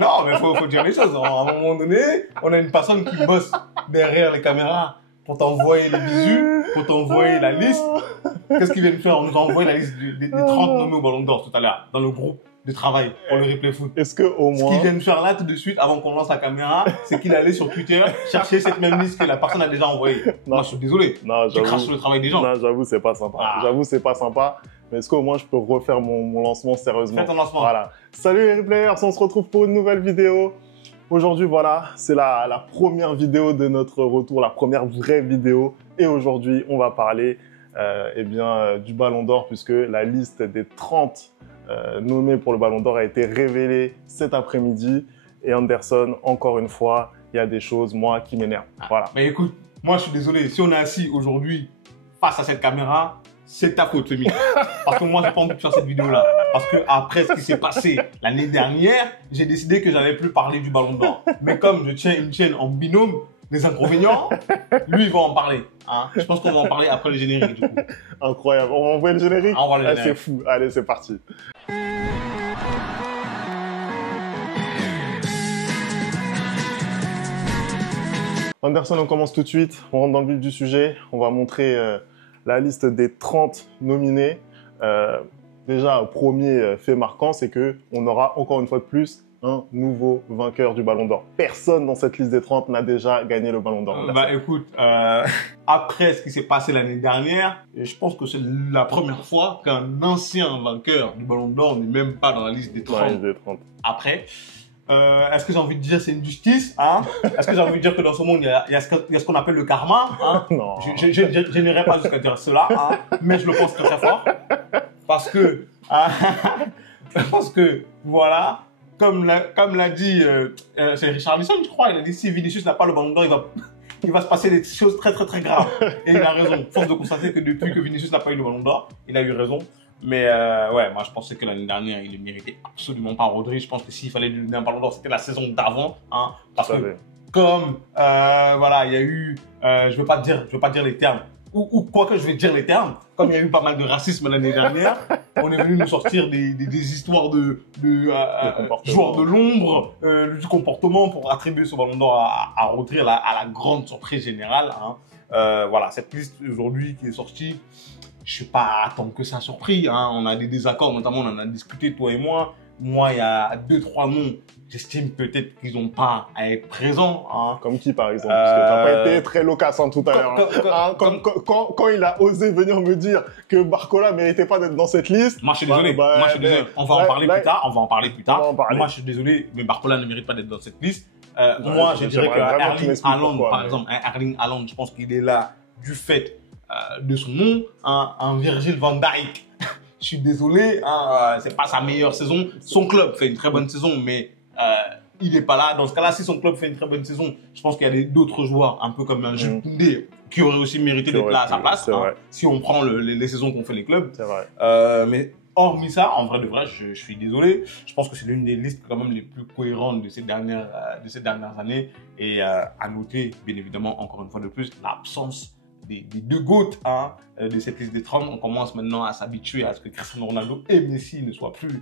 Non, mais faut dire les choses. À un moment donné, on a une personne qui bosse derrière les caméras pour t'envoyer les bisous, pour t'envoyer la liste. Qu'est-ce qu'ils viennent faire? On nous a envoyé la liste des 30 nommés au Ballon d'Or tout à l'heure, dans le groupe de travail pour le replay foot. Est-ce que au moins... Ce qu'ils viennent faire là tout de suite, avant qu'on lance la caméra, c'est qu'il allait sur Twitter chercher cette même liste que la personne a déjà envoyée. Moi, je suis désolé. Non, Tu craches sur le travail des gens. Non, j'avoue, c'est pas sympa. Ah. J'avoue, c'est pas sympa. Mais est-ce qu'au moins, je peux refaire mon lancement sérieusement? Fais ton lancement. Voilà. Salut les replayers, on se retrouve pour une nouvelle vidéo. Aujourd'hui, voilà, c'est la première vidéo de notre retour, la première vraie vidéo. Et aujourd'hui, on va parler du Ballon d'Or, puisque la liste des 30 nommés pour le Ballon d'Or a été révélée cet après-midi. Et Anderson, encore une fois, il y a des choses, moi, qui m'énervent. Voilà. Mais écoute, moi, je suis désolé. Si on est assis aujourd'hui face à cette caméra, c'est ta faute, Femi. Parce que moi, j'ai pas envie de faire cette vidéo-là. Parce que après ce qui s'est passé l'année dernière, j'ai décidé que j'allais plus parler du Ballon d'Or. Mais comme je tiens une chaîne en binôme des inconvénients, lui, il va en parler. Hein. Je pense qu'on va en parler après le générique, du coup. Incroyable. On va envoyer le générique? On va le générique. C'est fou. Allez, c'est parti. Anderson, on commence tout de suite. On rentre dans le vif du sujet. On va montrer la liste des 30 nominés. Déjà, premier fait marquant, c'est qu'on aura encore une fois de plus un nouveau vainqueur du Ballon d'Or. Personne dans cette liste des 30 n'a déjà gagné le Ballon d'Or. Bah écoute, après ce qui s'est passé l'année dernière, je pense que c'est la première fois qu'un ancien vainqueur du Ballon d'Or n'est même pas dans la liste des 30. Ouais, des 30. Après, est-ce que j'ai envie de dire c'est une justice, hein? Est-ce que j'ai envie de dire que dans ce monde, il y a ce qu'on appelle le karma, hein? Non. Je n'irai pas jusqu'à dire cela, hein? Mais je le pense très fort. Parce que, voilà, comme l'a dit, c'est Richarlison, je crois, il a dit si Vinicius n'a pas le Ballon d'Or, il va se passer des choses très très très graves. Et il a raison. Force de constater que depuis que Vinicius n'a pas eu le Ballon d'Or, il a eu raison. Mais ouais, moi je pensais que l'année dernière, il ne méritait absolument pas. Rodri, je pense que s'il fallait lui donner un Ballon d'Or, c'était la saison d'avant, hein, parce que comme voilà, il y a eu, je veux pas dire les termes, ou quoi que je vais dire les termes, comme il y a eu pas mal de racisme l'année dernière, on est venu nous sortir des histoires de joueurs de l'ombre, du comportement pour attribuer ce Ballon d'Or à Rodri, à la grande surprise générale. Hein. Voilà, cette liste aujourd'hui qui est sortie. Je suis pas tant que ça surpris, hein. On a des désaccords, notamment on en a discuté toi et moi. Moi, il y a 2-3 noms, j'estime peut-être qu'ils n'ont pas à être présents. Hein. Comme qui par exemple? Parce que t'as pas été très loquace tout à l'heure. Quand il a osé venir me dire que Barcola méritait pas d'être dans cette liste. Moi je suis désolé, on va en parler plus tard, Moi je suis désolé, mais Barcola ne mérite pas d'être dans cette liste. Moi je dirais que Erling Haaland, par exemple, Erling Haaland, je pense qu'il est là du fait de son nom, un Virgil van Dijk. Je suis désolé, hein, c'est pas sa meilleure saison. Son club fait une très bonne saison, mais il n'est pas là. Dans ce cas-là, si son club fait une très bonne saison, je pense qu'il y a d'autres joueurs, un peu comme un Jules Koundé, qui auraient aussi mérité d'être là à sa place. Hein, si on prend les saisons qu'ont fait les clubs. C'est vrai. Mais hormis ça, en vrai de vrai, je suis désolé. Je pense que c'est l'une des listes quand même les plus cohérentes de ces dernières années. Et à noter, bien évidemment, encore une fois de plus, l'absence des deux GOAT, hein, de cette liste des 30. On commence maintenant à s'habituer à ce que Cristiano Ronaldo et Messi ne soient plus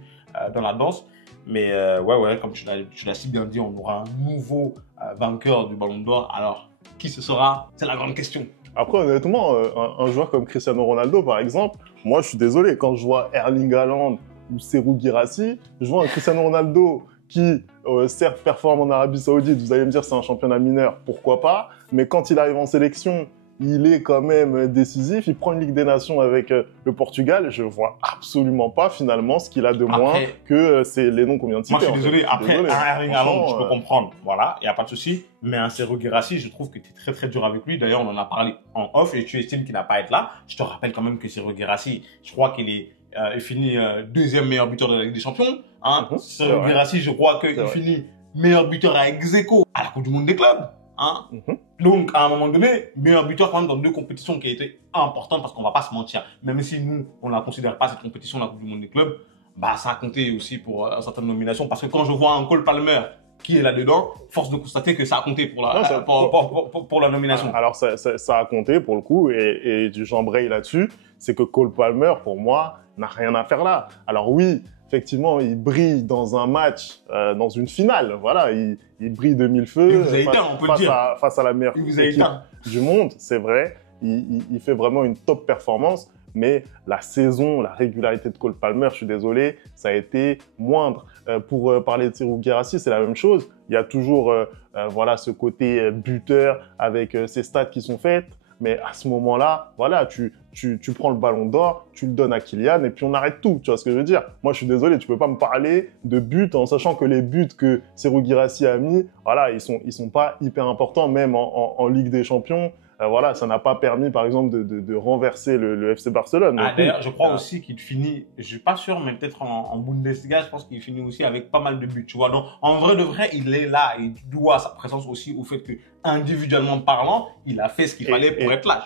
dans la danse. Mais ouais, comme tu l'as si bien dit, on aura un nouveau vainqueur du Ballon d'Or. Alors, qui ce sera? C'est la grande question. Après, honnêtement, un joueur comme Cristiano Ronaldo, par exemple, moi, je suis désolé, quand je vois Erling Haaland ou Serhou Guirassy, je vois un Cristiano Ronaldo qui, certes, performe en Arabie Saoudite. Vous allez me dire, c'est un championnat mineur, pourquoi pas? Mais quand il arrive en sélection, il est quand même décisif. Il prend une Ligue des Nations avec le Portugal. Je vois absolument pas finalement ce qu'il a de moins que c'est les noms qu'on vient de citer. Moi, je suis désolé. Après, un Erling Haaland, je peux comprendre. Voilà, il n'y a pas de souci. Mais un Serhou Guirassy, je trouve que tu es très très dur avec lui. D'ailleurs, on en a parlé en off et tu estimes qu'il n'a pas à être là. Je te rappelle quand même que Serhou Guirassy, je crois qu'il est finit deuxième meilleur buteur de la Ligue des Champions. Hein. Serhou Guirassy, je crois qu'il finit meilleur buteur à ex-aequo à la Coupe du Monde des clubs. Hein? Donc, à un moment donné, meilleur buteur quand même dans deux compétitions qui a été importantes parce qu'on va pas se mentir. Même si nous, on la considère pas cette compétition, la Coupe du Monde des clubs, bah, ça a compté aussi pour certaines nominations parce que quand je vois un Cole Palmer qui est là-dedans, force de constater que ça a compté pour la nomination. Alors, ça a compté pour le coup et j'embraye là-dessus. C'est que Cole Palmer, pour moi, n'a rien à faire là. Alors oui, effectivement, il brille dans un match, dans une finale. Voilà, il brille de mille feux. Il vous a éteint, on peut le dire. Face à la meilleure équipe du monde, c'est vrai. Il fait vraiment une top performance. Mais la saison, la régularité de Cole Palmer, je suis désolé, ça a été moindre. Pour parler de Serhou Guirassy, c'est la même chose. Il y a toujours voilà, ce côté buteur avec ses stats qui sont faites. Mais à ce moment-là, voilà, tu prends le ballon d'or, tu le donnes à Kylian et puis on arrête tout. Tu vois ce que je veux dire? Moi, je suis désolé, tu peux pas me parler de buts en sachant que les buts que Serhou Guirassy a mis, voilà, ils sont pas hyper importants, même en Ligue des Champions. Voilà, ça n'a pas permis, par exemple, de renverser le FC Barcelone. D'ailleurs, je crois aussi qu'il finit, je suis pas sûr, mais peut-être en Bundesliga, je pense qu'il finit aussi avec pas mal de buts, tu vois. Donc, en vrai de vrai, il est là et il doit sa présence aussi au fait que, individuellement parlant, il a fait ce qu'il fallait pour être là.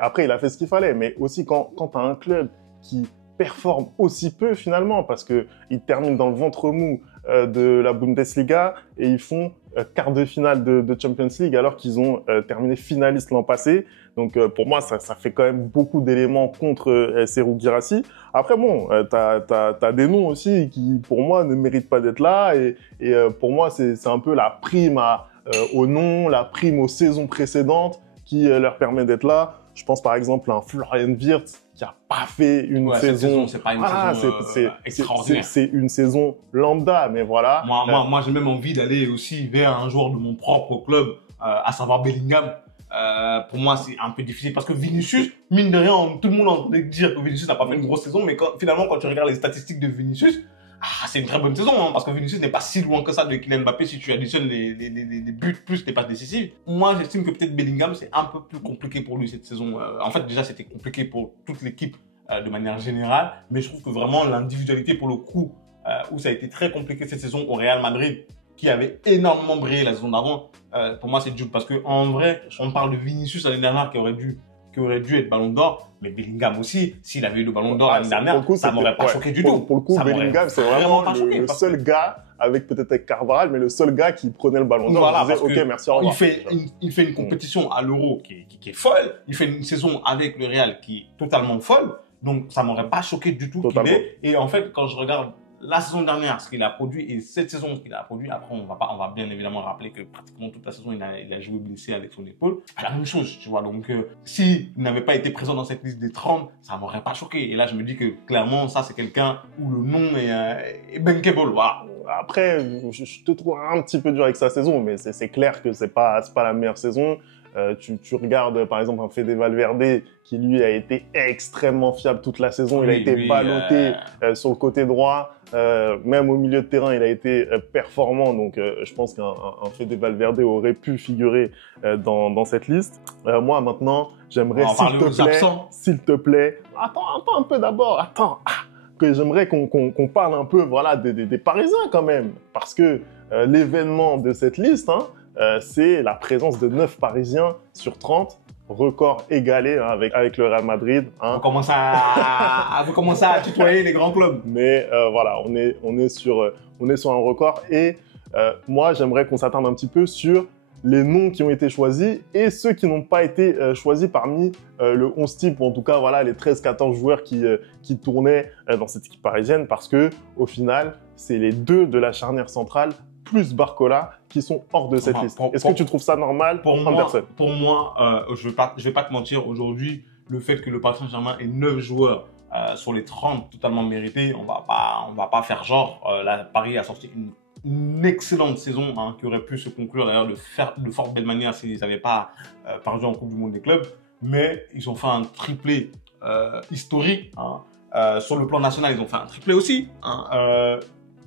Après, il a fait ce qu'il fallait, mais aussi quand tu as un club qui performe aussi peu finalement, parce qu'ils terminent dans le ventre mou de la Bundesliga et ils font quart de finale de Champions League alors qu'ils ont terminé finaliste l'an passé. Donc pour moi, ça fait quand même beaucoup d'éléments contre Serhou Guirassy. Après bon, t'as des noms aussi qui pour moi ne méritent pas d'être là et pour moi c'est un peu la prime au nom, la prime aux saisons précédentes qui leur permet d'être là. Je pense par exemple à un Florian Wirtz qui a pas fait une saison. C'est pas une saison extraordinaire. C'est une saison lambda, mais voilà. Moi, j'ai même envie d'aller aussi vers un joueur de mon propre club, à savoir Bellingham. Pour moi, c'est un peu difficile parce que Vinicius, mine de rien, tout le monde a entendu dire que Vinicius n'a pas fait une grosse saison, mais finalement, quand tu regardes les statistiques de Vinicius, c'est une très bonne saison, hein, parce que Vinicius n'est pas si loin que ça de Kylian Mbappé si tu additionnes les buts plus les passes décisives. Moi, j'estime que peut-être Bellingham, c'est un peu plus compliqué pour lui cette saison. En fait, déjà, c'était compliqué pour toute l'équipe de manière générale, mais je trouve que vraiment l'individualité, pour le coup, où ça a été très compliqué cette saison au Real Madrid, qui avait énormément brillé la saison d'avant, pour moi, c'est Jude. Parce qu'en vrai, on parle de Vinicius l'année dernière qui aurait dû être Ballon d'Or, mais Bellingham aussi, s'il avait eu le Ballon d'Or l'année dernière, ça m'aurait pas choqué du tout. Pour le coup, Bellingham, c'est vraiment le seul gars, avec peut-être Carvajal, mais le seul gars qui prenait le Ballon d'Or. Voilà, disait, ok, merci, au revoir. Il fait une compétition à l'Euro qui est folle, il fait une saison avec le Real qui est totalement folle, donc ça m'aurait pas choqué du tout qu'il ait. Et en fait, quand je regarde la saison dernière, ce qu'il a produit, et cette saison, ce qu'il a produit, après, on va bien évidemment rappeler que pratiquement toute la saison, il a joué blessé avec son épaule. C'est la même chose, tu vois. Donc, s'il n'avait pas été présent dans cette liste des 30, ça m'aurait pas choqué. Et là, je me dis que, clairement, ça, c'est quelqu'un où le nom est bankable, voilà. Après, je te trouve un petit peu dur avec sa saison, mais c'est clair que c'est pas la meilleure saison. Tu regardes par exemple un Fede Valverde qui lui a été extrêmement fiable toute la saison. Il a été ballotté sur le côté droit, même au milieu de terrain il a été performant. Donc je pense qu'un Fede Valverde aurait pu figurer dans cette liste. Moi maintenant j'aimerais s'il te plaît, attends un peu d'abord, que j'aimerais qu'on parle un peu voilà des Parisiens quand même, parce que l'événement de cette liste, c'est la présence de 9 Parisiens sur 30, record égalé avec le Real Madrid. Vous commencez à tutoyer les grands clubs. Mais voilà, on est sur un record et moi j'aimerais qu'on s'attarde un petit peu sur les noms qui ont été choisis et ceux qui n'ont pas été choisis parmi le 11 type, ou en tout cas voilà, les 13-14 joueurs qui tournaient dans cette équipe parisienne, parce que au final, c'est les deux de la charnière centrale plus Barcola qui sont hors de cette liste. Est-ce que tu trouves ça normal pour moi, je vais pas te mentir, aujourd'hui, le fait que le Paris Saint-Germain ait 9 joueurs sur les 30 totalement mérités, on va pas faire genre. Paris a sorti une excellente saison qui aurait pu se conclure d'ailleurs de fort belle manière s'ils n'avaient pas perdu en Coupe du Monde des clubs. Mais ils ont fait un triplé historique. Sur le plan national, ils ont fait un triplé aussi.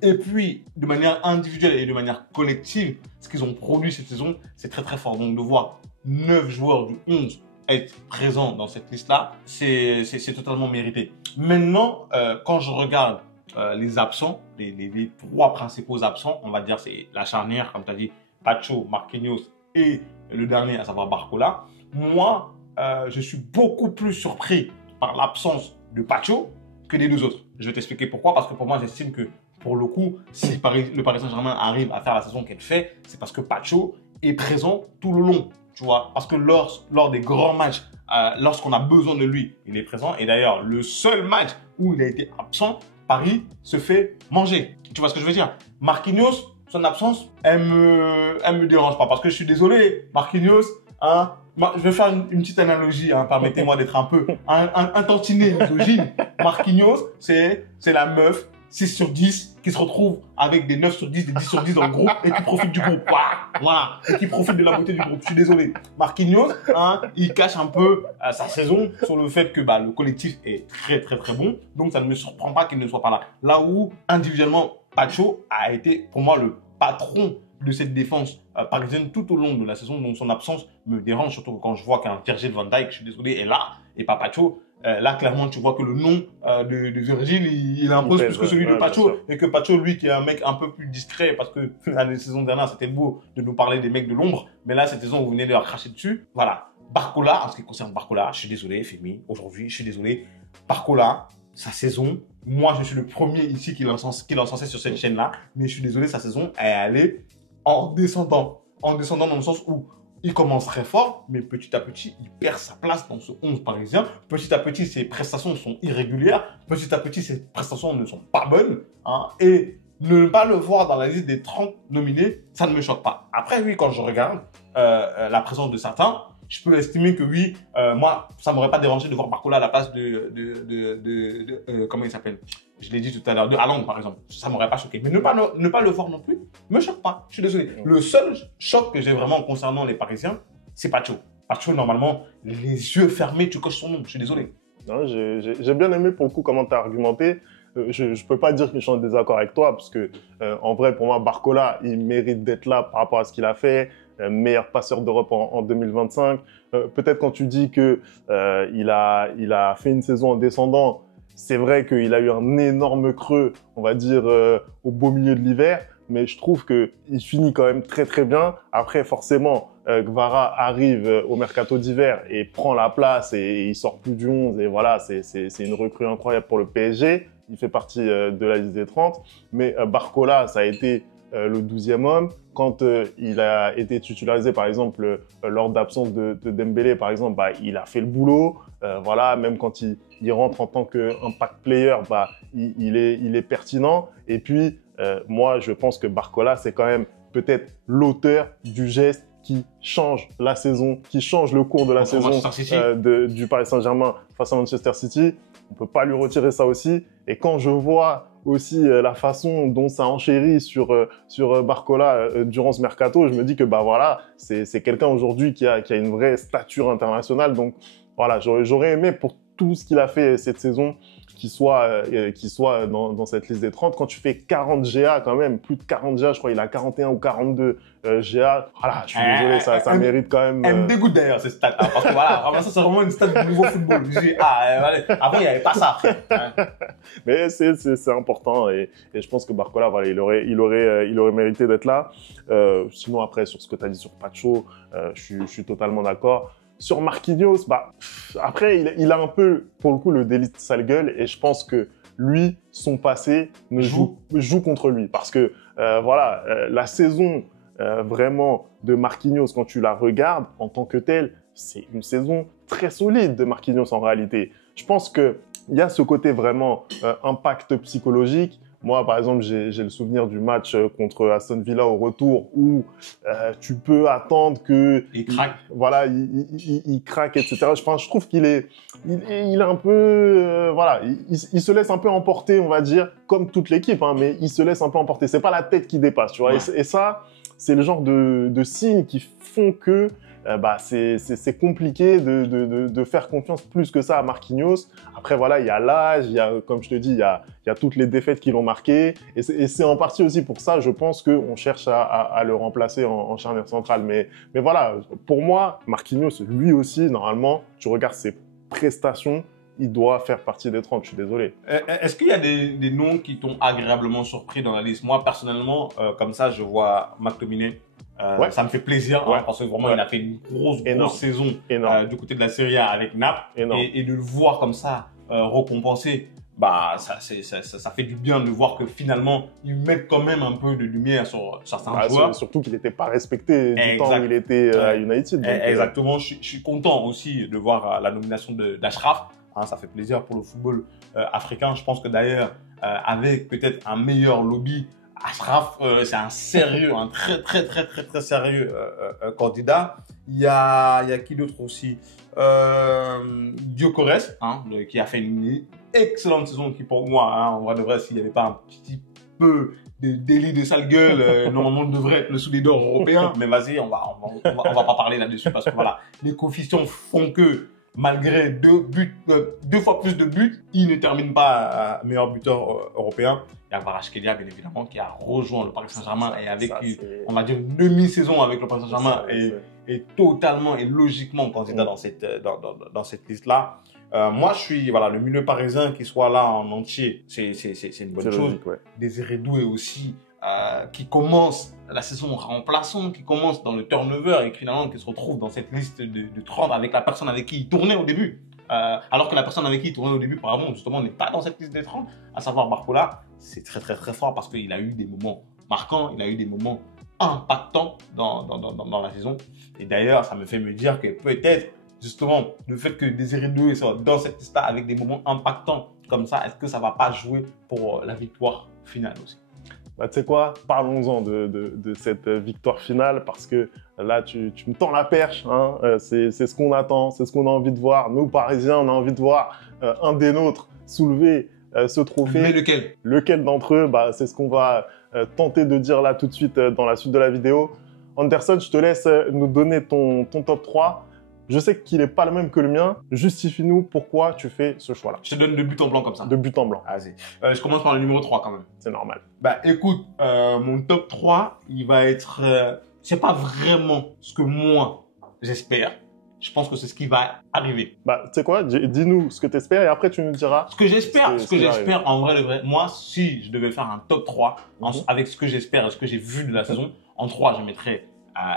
Et puis, de manière individuelle et de manière collective, ce qu'ils ont produit cette saison, c'est très très fort. Donc de voir 9 joueurs du 11 être présents dans cette liste-là, c'est totalement mérité. Maintenant, quand je regarde les absents, les 3 principaux absents, on va dire c'est la charnière, comme tu as dit, Pacho, Marquinhos et le dernier, à savoir Barcola. Moi, je suis beaucoup plus surpris par l'absence de Pacho que des 2 autres. Je vais t'expliquer pourquoi, parce que pour moi, j'estime que pour le coup, si le Paris Saint-Germain arrive à faire la saison qu'elle fait, c'est parce que Pacho est présent tout le long, tu vois. Parce que lors des grands matchs, lorsqu'on a besoin de lui, il est présent. Et d'ailleurs, le seul match où il a été absent, Paris se fait manger. Tu vois ce que je veux dire? Marquinhos, son absence, elle me dérange pas parce que je suis désolé, Marquinhos, hein, je vais faire une petite analogie, hein, permettez-moi d'être un tantinet misogyne. Marquinhos, c'est la meuf 6 sur 10 qui se retrouve avec des 9 sur 10, des 10 sur 10 dans le groupe et qui profite du groupe. Voilà. Et qui profite de la beauté du groupe. Je suis désolé. Marquinhos, hein, il cache un peu sa saison sur le fait que le collectif est très très très bon. Donc ça ne me surprend pas qu'il ne soit pas là. Là où, individuellement, Pacho a été pour moi le patron de cette défense parisienne tout au long de la saison. Donc son absence me dérange, surtout quand je vois qu'un Virgil van Dijk, je suis désolé, est là et pas Pacho. Là, clairement, tu vois que le nom de Virgil, il impose plus que celui de Pacho. Et que Pacho, lui, qui est un mec un peu plus discret, parce que la saison dernière, c'était beau de nous parler des mecs de l'ombre. Mais là, cette saison, vous venez de leur cracher dessus. Voilà. Barcola, en ce qui concerne Barcola, je suis désolé, Femi, aujourd'hui, je suis désolé. Barcola, sa saison, moi, je suis le premier ici qui l'a encensé sur cette chaîne-là. Mais je suis désolé, sa saison, elle est allée en descendant. En descendant dans le sens où il commence très fort, mais petit à petit, il perd sa place dans ce 11 parisien. Petit à petit, ses prestations sont irrégulières. Petit à petit, ses prestations ne sont pas bonnes. Hein, et ne pas le voir dans la liste des 30 nominés, ça ne me choque pas. Après, oui, quand je regarde la présence de certains, je peux estimer que oui, moi, ça ne m'aurait pas dérangé de voir Barcola à la place comment il s'appelle? Je l'ai dit tout à l'heure, de Haaland, par exemple. Ça ne m'aurait pas choqué. Mais ne pas le voir non plus, me choque pas. Je suis désolé. Le seul choc que j'ai vraiment concernant les Parisiens, c'est Pacho. Pacho, normalement, les yeux fermés, tu coches son nom. Je suis désolé. J'ai bien aimé pour le coup comment tu as argumenté. Je ne peux pas dire que je suis en désaccord avec toi, parce que en vrai, pour moi, Barcola, il mérite d'être là par rapport à ce qu'il a fait. Meilleur passeur d'Europe en 2025. Peut-être quand tu dis que il a fait une saison en descendant, c'est vrai qu'il a eu un énorme creux, on va dire, au beau milieu de l'hiver, mais je trouve qu'il finit quand même très très bien. Après, forcément, Kvara arrive au mercato d'hiver et prend la place et il sort plus du 11. Et voilà, c'est une recrue incroyable pour le PSG. Il fait partie de la liste des 30. Mais Barcola, ça a été le 12e homme. Quand il a été titularisé, par exemple, lors d'absence de Dembélé, par exemple, il a fait le boulot. Voilà, même quand il rentre en tant qu'impact player, il est pertinent. Et puis, moi, je pense que Barcola, c'est quand même peut-être l'auteur du geste qui change la saison, qui change le cours de la saison du Paris Saint-Germain face à Manchester City. On ne peut pas lui retirer ça aussi. Et quand je vois aussi la façon dont ça enchérit sur Barcola durant ce mercato, je me dis que voilà, c'est quelqu'un aujourd'hui qui a une vraie stature internationale. Donc voilà, j'aurais aimé pour tout ce qu'il a fait cette saison qu'il soit dans cette liste des 30. Quand tu fais 40 GA quand même, plus de 40 GA, je crois qu'il a 41 ou 42 GA. Voilà, je suis désolé, ça mérite quand même... Elle me dégoûte d'ailleurs, ces stats. Parce que voilà, ça c'est vraiment une stat du nouveau football. Avant, il n'y avait pas ça. Mais c'est important et je pense que Barcola, voilà, il aurait mérité d'être là. Sinon, après, sur ce que tu as dit sur Pacho, je suis totalement d'accord. Sur Marquinhos, après, il a un peu, pour le coup, le délit de sale gueule et je pense que lui, son passé joue contre lui. Parce que, voilà, la saison vraiment de Marquinhos, quand tu la regardes en tant que telle, c'est une saison très solide de Marquinhos en réalité. Je pense qu'il y a ce côté vraiment impact psychologique. Moi, par exemple, j'ai le souvenir du match contre Aston Villa au retour où tu peux attendre que... Il craque. Voilà, il craque, etc. Je trouve qu'il est un peu... voilà, il se laisse un peu emporter, on va dire, comme toute l'équipe, hein, mais il se laisse un peu emporter. C'est pas la tête qui dépasse, tu vois. Ouais. Et ça, c'est le genre de signes qui font que c'est compliqué de faire confiance plus que ça à Marquinhos. Après, voilà, il y a l'âge, il y a, comme je te dis, il y a toutes les défaites qui l'ont marqué. Et c'est en partie aussi pour ça, je pense qu'on cherche à le remplacer en charnière centrale. Mais voilà, pour moi, Marquinhos, lui aussi, normalement, tu regardes ses prestations, il doit faire partie des 30, je suis désolé. Est-ce qu'il y a des noms qui t'ont agréablement surpris dans la liste? Moi, personnellement, comme ça, je vois McTominay. Ça me fait plaisir parce que vraiment il a fait une grosse saison du côté de la Serie A avec Naples et de le voir comme ça récompensé, ça fait du bien de voir que finalement ils mettent quand même un peu de lumière sur certains joueurs. Surtout qu'il n'était pas respecté du temps où il était à United. Donc, exactement, je suis content aussi de voir la nomination d'Achraf. Ça fait plaisir pour le football africain. Je pense que d'ailleurs avec peut-être un meilleur lobby, Achraf, c'est un sérieux, un très sérieux candidat. Il y a qui d'autre aussi? Gyökeres, hein, qui a fait une excellente saison, qui pour moi, hein, en vrai de vrai, s'il n'y avait pas un petit peu de délit de sale gueule, normalement, devrait être le soulier d'or européen. Mais vas-y, on va pas parler là-dessus parce que voilà, les coefficients font que malgré 2 fois plus de buts, il ne termine pas meilleur buteur européen. Il y a Kvaratskhelia, bien évidemment, qui a rejoint le Paris Saint-Germain et avec, on va dire, une demi-saison avec le Paris Saint-Germain et totalement et logiquement candidat dans cette liste-là. Moi, je suis, voilà, le milieu parisien qui soit là en entier, c'est une bonne chose. Logique, ouais. Désiré Doué aussi, qui commence la saison remplaçant, qui commence dans le turnover et finalement qui se retrouve dans cette liste de 30 avec la personne avec qui il tournait au début. Alors que la personne avec qui il tournait au début, apparemment, justement, n'est pas dans cette liste des 30, à savoir Barcola. C'est très fort parce qu'il a eu des moments marquants, il a eu des moments impactants dans la saison. Et d'ailleurs, ça me fait me dire que peut-être, justement, le fait que Désiré Doué soit dans cette liste-là avec des moments impactants comme ça, est-ce que ça ne va pas jouer pour la victoire finale aussi? Bah, tu sais quoi, parlons-en de cette victoire finale parce que là, tu me tends la perche. Hein, c'est ce qu'on attend, c'est ce qu'on a envie de voir. Nous, Parisiens, on a envie de voir un des nôtres soulever ce trophée. Mais lequel? Lequel d'entre eux, bah, c'est ce qu'on va tenter de dire là tout de suite dans la suite de la vidéo. Anderson, je te laisse nous donner ton top 3. Je sais qu'il n'est pas le même que le mien. Justifie-nous pourquoi tu fais ce choix-là. Je te donne de but en blanc comme ça. De but en blanc. Vas-y. Je commence par le numéro 3 quand même. C'est normal. Bah écoute, mon top 3, il va être... c'est pas vraiment ce que moi, j'espère. Je pense que c'est ce qui va arriver. Bah, tu sais quoi, dis-nous ce que tu espères et après tu nous diras. Ce que j'espère, en vrai, de vrai, moi, si je devais faire un top 3, avec ce que j'espère et ce que j'ai vu de la saison, en 3, je mettrais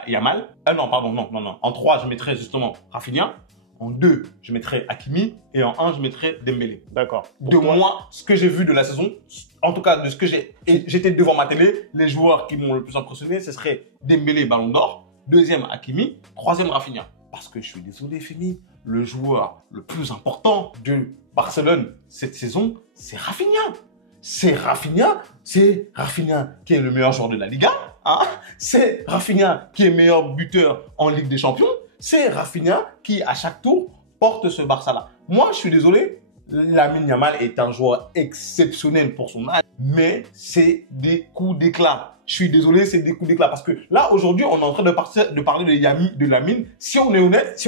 Yamal. Non, pardon, non. En 3, je mettrais justement Rafinha. En 2, je mettrais Hakimi. Et en 1, je mettrais Dembélé. D'accord. De moi, ce que j'ai vu de la saison, en tout cas de ce que j'étais devant ma télé, les joueurs qui m'ont le plus impressionné, ce serait Dembélé, Ballon d'Or. Deuxième, Hakimi. Troisième, Rafinha. Parce que je suis désolé, Femi, le joueur le plus important de Barcelone cette saison, c'est Rafinha. C'est Rafinha qui est le meilleur joueur de la Liga. Hein? C'est Rafinha qui est meilleur buteur en Ligue des Champions. C'est Rafinha qui, à chaque tour, porte ce Barça-là. Moi, je suis désolé, Lamine Yamal est un joueur exceptionnel pour son âge, mais c'est des coups d'éclat. Je suis désolé, c'est des coups d'éclat. Parce que là, aujourd'hui, on est en train de parler de Lamine. Si on est honnête,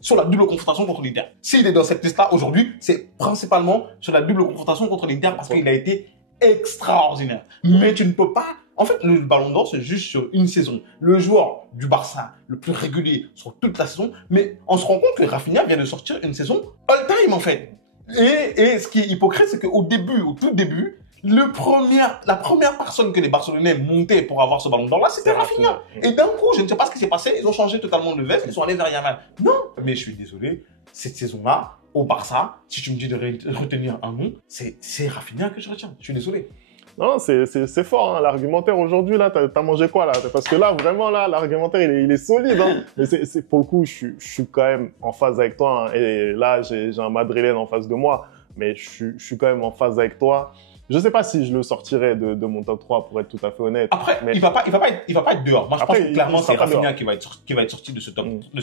sur la double confrontation contre l'Inter. S'il est dans cette liste-là aujourd'hui, c'est principalement sur la double confrontation contre l'Inter parce qu'il a été extraordinaire. Mais tu ne peux pas... En fait, le Ballon d'Or, c'est juste sur une saison. Le joueur du Barça le plus régulier sur toute la saison, mais on se rend compte que Rafinha vient de sortir une saison all-time, en fait. Et ce qui est hypocrite, c'est qu'au tout début, la première personne que les Barcelonais montaient pour avoir ce Ballon d'Or-là, c'était Rafinha. Et d'un coup, je ne sais pas ce qui s'est passé, ils ont changé totalement de veste, ils sont allés vers Yamal. Non, mais je suis désolé, cette saison-là, au Barça, si tu me dis de retenir un nom, c'est Rafinha que je retiens. Je suis désolé. Non, c'est fort, hein. L'argumentaire aujourd'hui, là, t'as mangé quoi, là? Parce que là, vraiment, là, l'argumentaire, il est solide, hein. Mais pour le coup, je suis quand même en phase avec toi, hein. Et là, j'ai un Madrilène en face de moi, mais je suis quand même en phase avec toi. Je sais pas si je le sortirais de mon top 3, pour être tout à fait honnête. Après, mais... il va pas être dehors. Moi, je pense que clairement, c'est Rafinha qui va être sorti de ce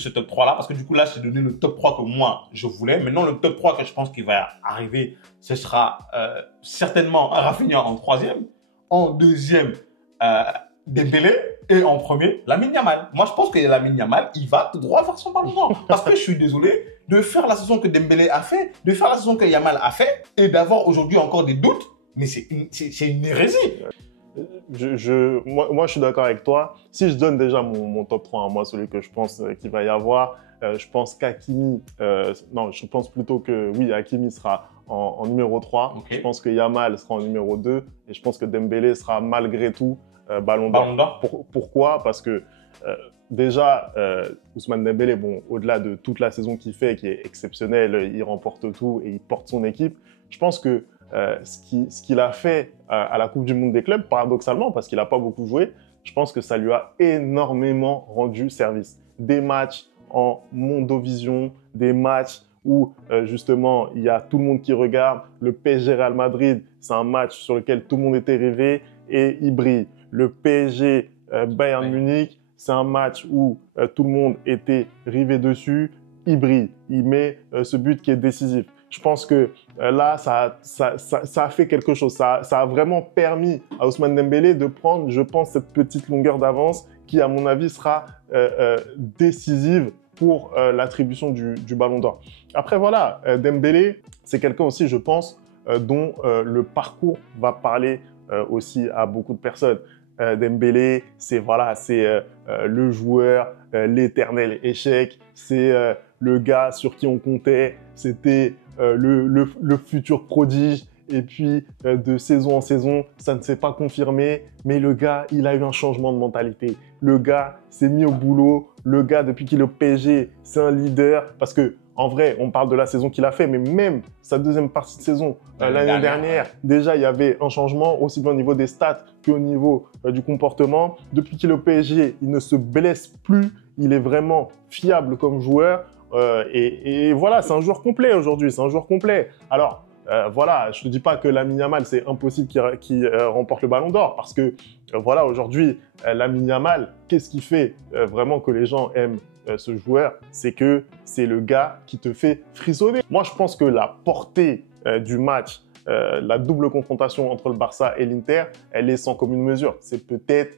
top 3 là. Parce que du coup, là, je t'ai donné le top 3 que moi, je voulais. Maintenant, le top 3 que je pense qu'il va arriver, ce sera certainement Rafinha en troisième. En deuxième, Dembélé. Et en premier, Lamine Yamal. Moi, je pense que Lamine Yamal, il va tout droit vers son Ballon d'Or. Parce que je suis désolé de faire la saison que Dembélé a fait, de faire la saison que Yamal a fait, et d'avoir aujourd'hui encore des doutes. Mais c'est une hérésie. Moi, je suis d'accord avec toi. Si je donne déjà mon top 3 à moi, celui que je pense qu'il va y avoir, je pense qu'Hakimi... non, je pense plutôt que, oui, Hakimi sera en numéro 3. Okay. Je pense que Yamal sera en numéro 2. Et je pense que Dembélé sera malgré tout Ballon d'Or. Pourquoi? Parce que déjà, Ousmane Dembélé, bon, au-delà de toute la saison qu'il fait, qui est exceptionnelle, il remporte tout et il porte son équipe. Je pense que ce qu'il a fait à la Coupe du Monde des clubs, paradoxalement, parce qu'il n'a pas beaucoup joué, je pense que ça lui a énormément rendu service. Des matchs en mondovision, des matchs où justement il y a tout le monde qui regarde, le PSG Real Madrid, c'est un match sur lequel tout le monde était rêvé et il brille. Le PSG Bayern Munich, c'est un match où tout le monde était rivé dessus, il brille, il met ce but qui est décisif. Je pense que là, ça a fait quelque chose. Ça a vraiment permis à Ousmane Dembélé de prendre, je pense, cette petite longueur d'avance qui, à mon avis, sera décisive pour l'attribution du Ballon d'Or. Après, voilà, Dembélé, c'est quelqu'un aussi, je pense, dont le parcours va parler aussi à beaucoup de personnes. Dembélé, c'est le joueur, l'éternel échec, c'est le gars sur qui on comptait, c'était le futur prodige. Et puis, de saison en saison, ça ne s'est pas confirmé. Mais le gars, il a eu un changement de mentalité. Le gars s'est mis au boulot. Le gars, depuis qu'il est au PSG, c'est un leader. Parce que, en vrai, on parle de la saison qu'il a fait, mais même sa deuxième partie de saison, l'année dernière, déjà, il y avait un changement, aussi bien au niveau des stats qu'au niveau du comportement. Depuis qu'il est au PSG, il ne se blesse plus. Il est vraiment fiable comme joueur. Et voilà, c'est un joueur complet aujourd'hui. C'est un joueur complet. Alors, voilà, je ne te dis pas que Lamine Yamal, c'est impossible qu'il remporte le Ballon d'Or parce que, voilà, aujourd'hui, Lamine Yamal, qu'est-ce qui fait vraiment que les gens aiment ce joueur? C'est que c'est le gars qui te fait frissonner. Moi, je pense que la portée du match, la double confrontation entre le Barça et l'Inter, elle est sans commune mesure. C'est peut-être,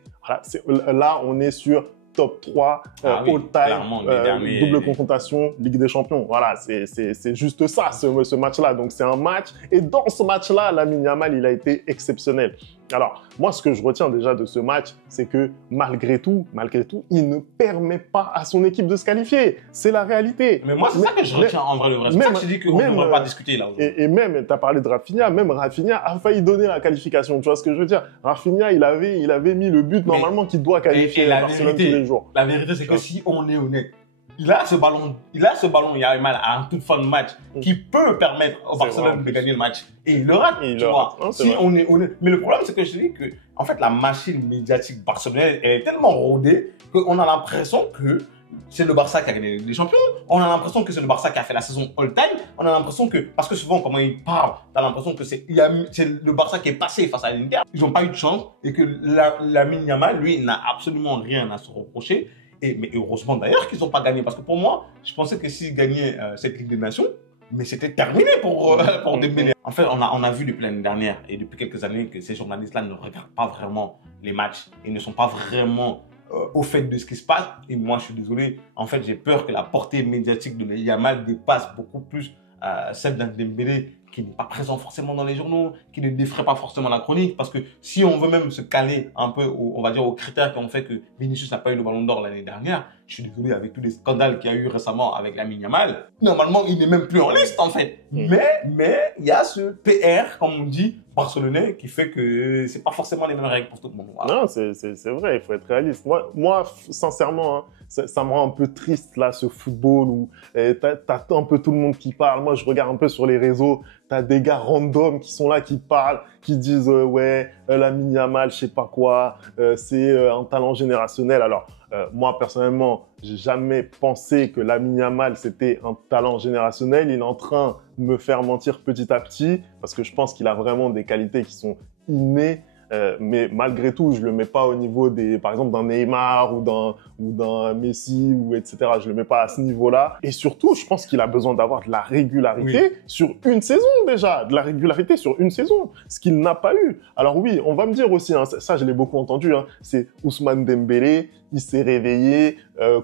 voilà, là, on est sur top 3 all-time, double confrontation, Ligue des Champions. Voilà, c'est juste ça, ce match-là. Donc, c'est un match. Et dans ce match-là, Lamine Yamal, il a été exceptionnel. Alors, moi, ce que je retiens déjà de ce match, c'est que malgré tout, il ne permet pas à son équipe de se qualifier. C'est la réalité. Mais moi, c'est ça que je retiens en vrai le vrai. C'est ça que je dis qu'on ne devrait pas discuter là aujourd'hui. Et même, tu as parlé de Rafinha, même Rafinha a failli donner la qualification. Tu vois ce que je veux dire? Rafinha, il avait mis le but normalement qu'il doit qualifier Barcelone tous les jours. La vérité, c'est que si on est honnête, il a ce ballon, Yamal à un toute fin de match qui peut permettre au Barcelone de gagner le match. Et il le rate, tu vois. Si on est honnête. Mais le problème, c'est que je te dis que, en fait, la machine médiatique barcelonaise est tellement rodée qu'on a l'impression que c'est le Barça qui a gagné les champions. On a l'impression que c'est le Barça qui a fait la saison all-time. On a l'impression que, parce que souvent, comment ils parlent, t'as l'impression que c'est le Barça qui est passé face à l'Inter. Ils n'ont pas eu de chance et que Lamine Yamal, lui, n'a absolument rien à se reprocher. Mais heureusement d'ailleurs qu'ils n'ont pas gagné. Parce que pour moi, je pensais que s'ils gagnaient cette Ligue des Nations, mais c'était terminé pour Dembélé. En fait, on a vu depuis l'année dernière et depuis quelques années que ces journalistes-là ne regardent pas vraiment les matchs et ne sont pas vraiment au fait de ce qui se passe. Et moi, je suis désolé. En fait, j'ai peur que la portée médiatique de Yamal dépasse beaucoup plus celle d'un Dembélé qui n'est pas présent forcément dans les journaux, qui ne défraie pas forcément la chronique. Parce que si on veut même se caler un peu, on va dire, aux critères qui ont fait que Vinicius n'a pas eu le Ballon d'Or l'année dernière, je suis désolé, avec tous les scandales qu'il y a eu récemment avec Lamine Yamal, normalement, il n'est même plus en liste, en fait. Mais il y a ce PR, comme on dit, barcelonais, qui fait que c'est pas forcément les mêmes règles pour tout le monde. Voilà. Non, c'est vrai, il faut être réaliste. Moi sincèrement, hein, ça me rend un peu triste, là, ce football où t'as un peu tout le monde qui parle. Moi, je regarde un peu sur les réseaux, t'as des gars random qui sont là, qui parlent, qui disent ouais, Lamine Yamal, je sais pas quoi, c'est un talent générationnel. Alors, moi, personnellement, j'ai jamais pensé que Lamine Yamal, c'était un talent générationnel. Il est en train de me faire mentir petit à petit parce que je pense qu'il a vraiment des qualités qui sont innées. Mais malgré tout, je le mets pas au niveau par exemple, d'un Neymar ou d'un Messi ou etc. Je le mets pas à ce niveau-là. Et surtout, je pense qu'il a besoin d'avoir de la régularité sur une saison déjà, de la régularité sur une saison, ce qu'il n'a pas eu. Alors oui, on va me dire aussi, hein, ça je l'ai beaucoup entendu, hein, c'est Ousmane Dembélé, il s'est réveillé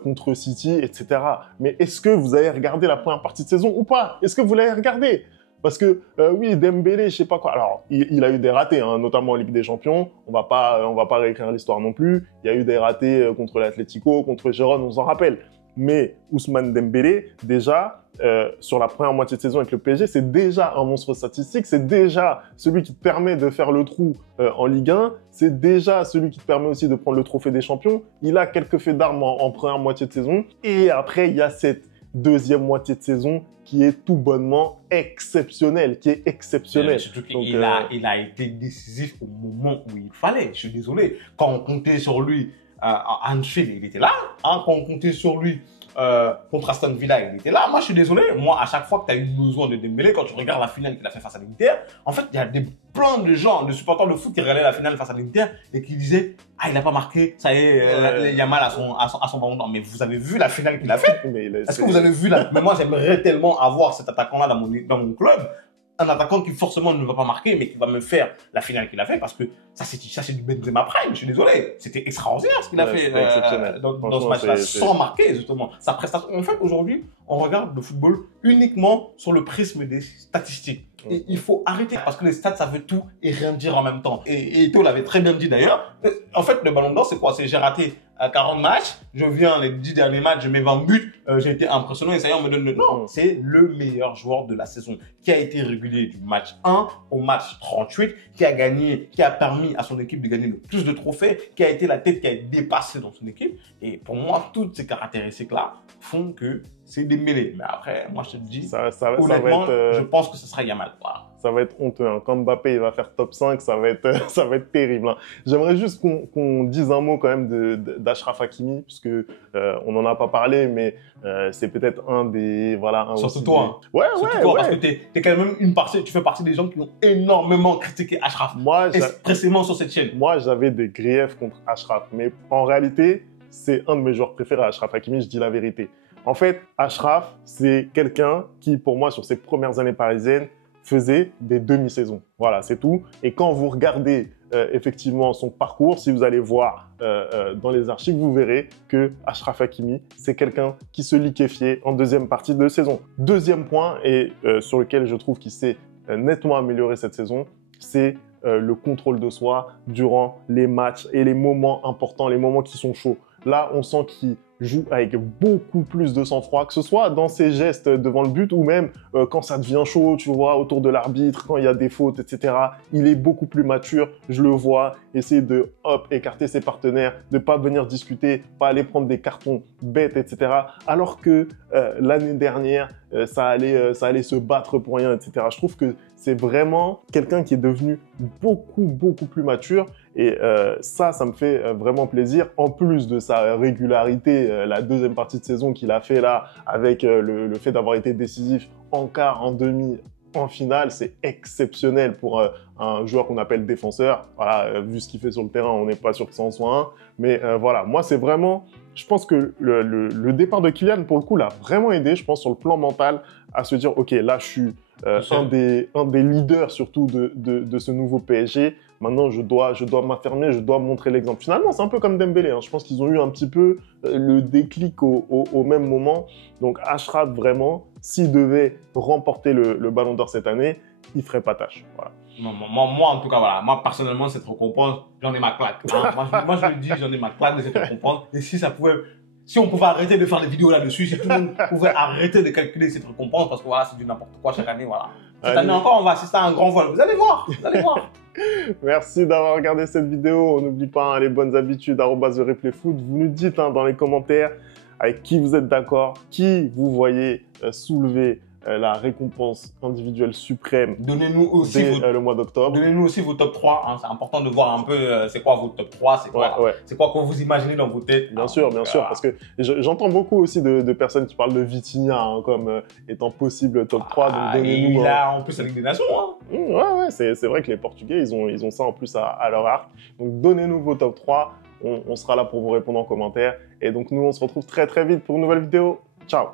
contre City, etc. Mais est-ce que vous avez regardé la première partie de saison ou pas? Est-ce que vous l'avez regardé? Parce que, oui, Dembélé, je sais pas quoi. Alors, il a eu des ratés, hein, notamment en Ligue des Champions. On va pas réécrire l'histoire non plus. Il y a eu des ratés contre l'Atlético, contre Gérone, on s'en rappelle. Mais Ousmane Dembélé, déjà, sur la première moitié de saison avec le PSG, c'est déjà un monstre statistique. C'est déjà celui qui te permet de faire le trou en Ligue 1. C'est déjà celui qui te permet aussi de prendre le trophée des champions. Il a quelques faits d'armes en première moitié de saison. Et après, il y a cette deuxième moitié de saison qui est tout bonnement exceptionnelle, Surtout qu'il a été décisif au moment où il fallait. Je suis désolé. Quand on comptait sur lui à Anfield, il était là. Hein, quand on comptait sur lui contre Aston Villa, il était là. Moi, je suis désolé. Moi, à chaque fois que tu as eu besoin de Dembélé, quand tu regardes la finale qu'il a fait face à l'Inter, en fait, il y a plein de gens, de supporters de foot qui regardaient la finale face à l'Inter et qui disaient « Ah, il n'a pas marqué, ça y est, il y a mal à son ballon d'or. » Mais vous avez vu la finale qu'il a fait? Est-ce que vous avez vu la... Mais moi, j'aimerais tellement avoir cet attaquant-là dans mon club. Un attaquant qui forcément ne va pas marquer, mais qui va me faire la finale qu'il a fait, parce que ça c'est du Benzema Prime, je suis désolé. C'était extraordinaire ce qu'il a fait dans ce match-là, sans marquer justement. Sa prestation. En fait, aujourd'hui, on regarde le football uniquement sur le prisme des statistiques. Et il faut arrêter, parce que les stats, ça veut tout et rien dire en même temps. Et Eto'o l'avait très bien dit d'ailleurs. En fait, le ballon d'or, c'est quoi? C'est j'ai raté 40 matchs, je viens les 10 derniers matchs, je mets 20 buts, j'ai été impressionnant et ça y est, on me donne le... Non, c'est le meilleur joueur de la saison qui a été régulier du match 1 au match 38, qui a gagné, qui a permis à son équipe de gagner le plus de trophées, qui a été la tête qui a dépassé dans son équipe. Et pour moi, toutes ces caractéristiques-là font que c'est Dembélé. Mais après, moi, je te dis, honnêtement, je pense que ce sera Yamal. Voilà. Ça va être honteux. Hein. Quand Mbappé il va faire top 5, ça va être terrible. Hein. J'aimerais juste qu'on dise un mot quand même d'Achraf Hakimi, puisque on n'en a pas parlé, mais c'est peut-être un des... Voilà, surtout toi. Hein. Ouais, toi, parce que t'es quand même tu fais partie des gens qui ont énormément critiqué Achraf. Moi, précisément sur cette chaîne. Moi, j'avais des griefs contre Achraf, mais en réalité, c'est un de mes joueurs préférés, Achraf Hakimi, je dis la vérité. En fait, Achraf, c'est quelqu'un qui, pour moi, sur ses premières années parisiennes, faisait des demi-saisons. Voilà, c'est tout. Et quand vous regardez effectivement son parcours, si vous allez voir dans les archives, vous verrez que Achraf Hakimi, c'est quelqu'un qui se liquéfiait en deuxième partie de saison. Deuxième point, et sur lequel je trouve qu'il s'est nettement amélioré cette saison, c'est le contrôle de soi durant les matchs et les moments importants, les moments qui sont chauds. Là, on sent qu'il joue avec beaucoup plus de sang-froid, que ce soit dans ses gestes devant le but ou même quand ça devient chaud, tu vois, autour de l'arbitre, quand il y a des fautes, etc. Il est beaucoup plus mature, je le vois, essayer de, écarter ses partenaires, de pas venir discuter, pas aller prendre des cartons bêtes, etc. Alors que l'année dernière, ça allait se battre pour rien, etc. Je trouve que c'est vraiment quelqu'un qui est devenu beaucoup plus mature. Et ça me fait vraiment plaisir. En plus de sa régularité, la deuxième partie de saison qu'il a fait là, avec le fait d'avoir été décisif en quart, en demi, en finale, c'est exceptionnel pour un joueur qu'on appelle défenseur. Voilà, vu ce qu'il fait sur le terrain, on n'est pas sûr que ça en soit un. Mais voilà, moi c'est vraiment... Je pense que le départ de Kylian, pour le coup, l'a vraiment aidé, je pense, sur le plan mental, à se dire, OK, là, je suis un des leaders, surtout, de ce nouveau PSG. Maintenant, je dois m'affirmer, je dois montrer l'exemple. Finalement, c'est un peu comme Dembélé. Hein. Je pense qu'ils ont eu un petit peu le déclic au même moment. Donc, Achraf, vraiment, s'il devait remporter le Ballon d'Or cette année, il ferait pas tâche. Voilà. Non, moi, en tout cas, voilà. Moi, personnellement, cette récompense, j'en ai ma claque. Hein. moi, je le dis, j'en ai ma claque de cette récompense. Et si on pouvait arrêter de faire des vidéos là-dessus, si tout le monde pouvait arrêter de calculer cette récompense, parce que voilà, c'est du n'importe quoi chaque année, voilà. Cette année encore, on va assister à un grand vol. Vous allez voir. Merci d'avoir regardé cette vidéo. N'oublie pas les bonnes habitudes, @thereplayfoot. Vous nous dites dans les commentaires avec qui vous êtes d'accord, qui vous voyez soulever la récompense individuelle suprême. Donnez-nous aussi le mois d'octobre. Donnez-nous aussi vos top 3. Hein. C'est important de voir un peu c'est quoi vos top 3, c'est quoi que vous imaginez dans vos têtes. Bien sûr, parce que j'entends beaucoup aussi de personnes qui parlent de Vitinha comme étant possible top 3. Donc donnez-nous. Il a en plus la Ligue des Nations. Hein. Ouais, c'est vrai que les Portugais, ils ont ça en plus à leur arc. Donc donnez-nous vos top 3. On sera là pour vous répondre en commentaire. Et donc nous, on se retrouve très vite pour une nouvelle vidéo. Ciao!